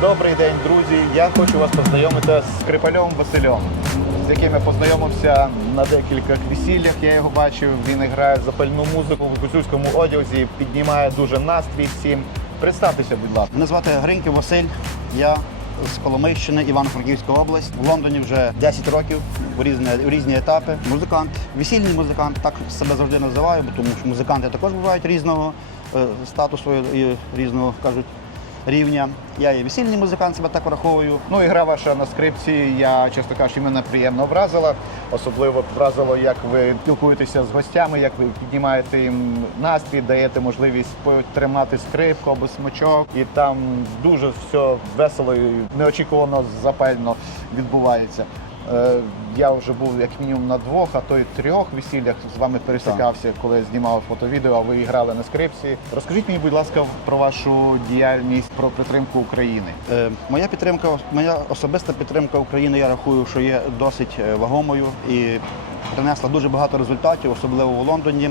Добрий день, друзі. Я хочу вас познайомити з Скрипальом Василем, з яким я познайомився на декількох весіллях. Я його бачив. Він грає запальну музику в гуцульському одязі, піднімає дуже настрій всім. Представтеся, будь ласка. Мене звати Гриньків Василь. Я з Коломийщини, Івано-Франківська область. В Лондоні вже 10 років у різні, у різні етапи. Музикант, весільний музикант, так себе завжди називаю, бо тому що музиканти також бувають різного е, статусу і різного кажуть рівня. Я є весільний музикант, себе так враховую. Ну, і гра ваша на скрипці, я чесно кажучи, мене приємно вразила. Особливо вразило, як ви спілкуєтеся з гостями, як ви піднімаєте їм настрій, даєте можливість потримати скрипку або смичок. І там дуже все весело і неочікувано запально відбувається. Е, Я вже був як мінімум на двох, а то й трьох весіллях з вами пересікався, коли знімав фото-відео, а ви грали на скрипці. Розкажіть мені, будь ласка, про вашу діяльність, про підтримку України. Е, Моя підтримка, моя особиста підтримка України, я рахую, що є досить е, вагомою і принесла дуже багато результатів, особливо у Лондоні.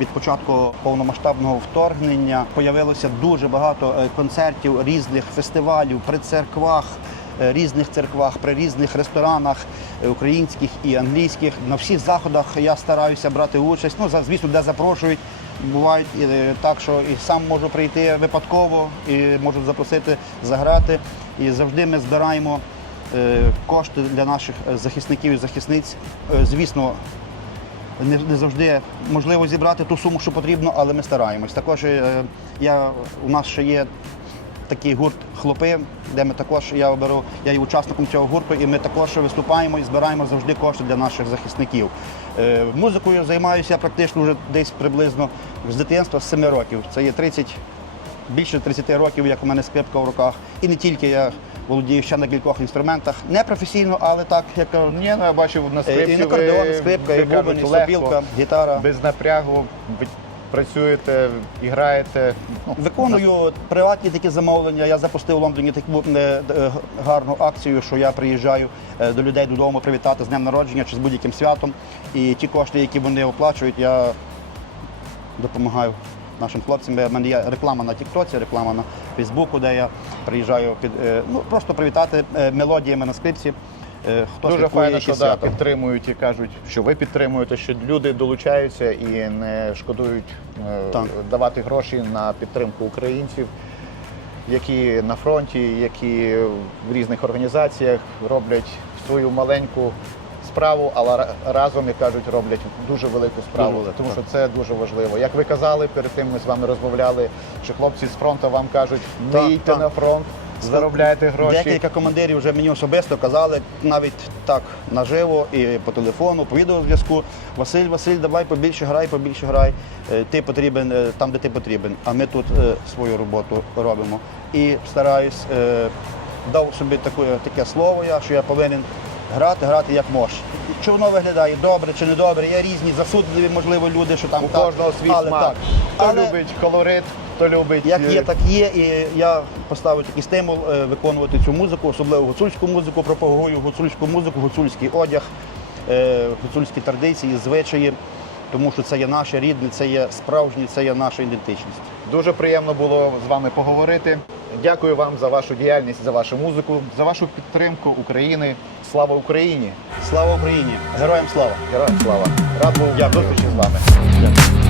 Від початку повномасштабного вторгнення появилося дуже багато е, концертів, різних фестивалів при церквах, різних церквах, при різних ресторанах е, українських і англійських. На всіх заходах я стараюся брати участь. Ну, звісно, де запрошують. Бувають е, так, що і сам можу прийти випадково, і можуть запросити заграти. І завжди ми збираємо е, кошти для наших е, захисників і захисниць. Е, Звісно, не, завжди можливо зібрати ту суму, що потрібно, але ми стараємось. Також е, я, у нас ще є такий гурт хлопи, де ми також я беру, я є учасником цього гурту, і ми також виступаємо і збираємо завжди кошти для наших захисників. Е, музикою займаюся практично вже десь приблизно з дитинства, з 7 років. Це є 30 більше 30 років, як у мене скрипка в руках. І не тільки я володію ще на кількох інструментах. Не професійно, але так, як Ні, ну я бачив на Е, скрипці. І на кордеон, скрипка, і бубен, і сопілка, гітара. без напрягу. Працюєте і граєте. Ну, Виконую приватні такі замовлення. Я запустив у Лондоні таку е, е, гарну акцію, що я приїжджаю е, до людей додому привітати з днем народження чи з будь-яким святом. І ті кошти, які вони оплачують, я допомагаю нашим хлопцям. У мене є реклама на Тіктоці, реклама на Фейсбуку, де я приїжджаю під е, ну просто привітати е, мелодіями на скрипці. Е, Хто Дуже файно, що да, підтримують і кажуть, що ви підтримуєте, що люди долучаються і не шкодують е, Так. давати гроші на підтримку українців, які на фронті, які в різних організаціях роблять свою маленьку справу, але разом, як кажуть, роблять дуже велику справу. Дуже тому так. що це дуже важливо. Як ви казали, перед тим ми з вами розмовляли, що хлопці з фронту вам кажуть, не Так, їдьте так. на фронт, заробляйте гроші. Декілька командирів вже мені особисто казали, навіть так наживо і по телефону, по відеозв'язку. Василь, Василь, давай побільше грай, побільше грай. Е, Ти потрібен е, там, де ти потрібен. А ми тут е, свою роботу робимо. І стараюсь, дав собі таке, таке слово, я, що я повинен грати, грати як можеш. Чи воно виглядає добре чи не добре, є різні засудливі, можливо, люди, що там У так, кожного свій але смак. так. Хто Але- любить колорит, хто любить. як е, є, так є. І я поставив такий стимул е, виконувати цю музику, особливо гуцульську музику, пропагую гуцульську музику, гуцульський одяг, е, гуцульські традиції, звичаї, тому що це є наше рідне, це є справжнє, це є наша ідентичність. Дуже приємно було з вами поговорити. Дякую вам за вашу діяльність, за вашу музику, за вашу підтримку України. Слава Україні! Слава Україні! Героям слава! Героям слава! Рад був зустрічі з вами. Дякую.